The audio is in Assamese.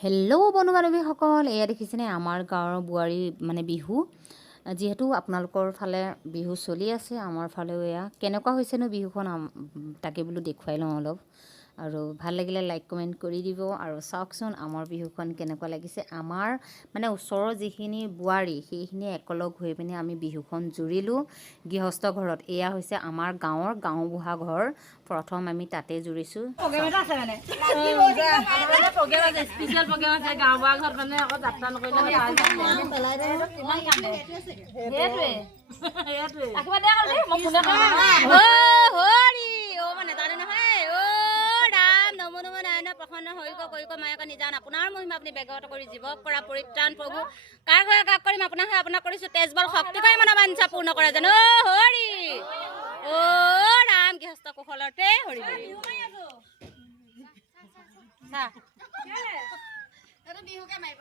হেল্ল' বন্ধু বান্ধৱীসকল, এয়া দেখিছেনে আমাৰ গাঁৱৰ বোৱাৰী মানে বিহু। যিহেতু আপোনালোকৰ ফালে বিহু চলি আছে, আমাৰ ফালেও এয়া কেনেকুৱা হৈছেনো বিহুখন তাকে বোলো দেখুৱাই লওঁ অলপ। আৰু ভাল লাগিলে লাইক কমেণ্ট কৰি দিব। আৰু চাওকচোন আমাৰ বিহুখন কেনেকুৱা লাগিছে। আমাৰ মানে ওচৰৰ যিখিনি বোৱাৰী সেইখিনি একেলগ হৈ পিনে আমি বিহুখন জুৰিলোঁ গৃহস্থ ঘৰত। এয়া হৈছে আমাৰ গাঁৱৰ গাঁওবুঢ়া ঘৰ। প্ৰথম আমি তাতে জুৰিছোঁ। আপোনাৰ মহিমা আপুনি বেগত কৰি জীৱক কৰা পৰিত্ৰাণ প্ৰভু কাৰ ঘৰে কাক কৰিম আপোনাৰ হয় আপোনাক কৰিছো তেজবল শক্তি কৰি মনৰ বাঞ্ছা পূৰ্ণ কৰা যেন হৰি অ ৰাম গৃহস্থ কুশলতে হৰি বিহুকে মাৰিব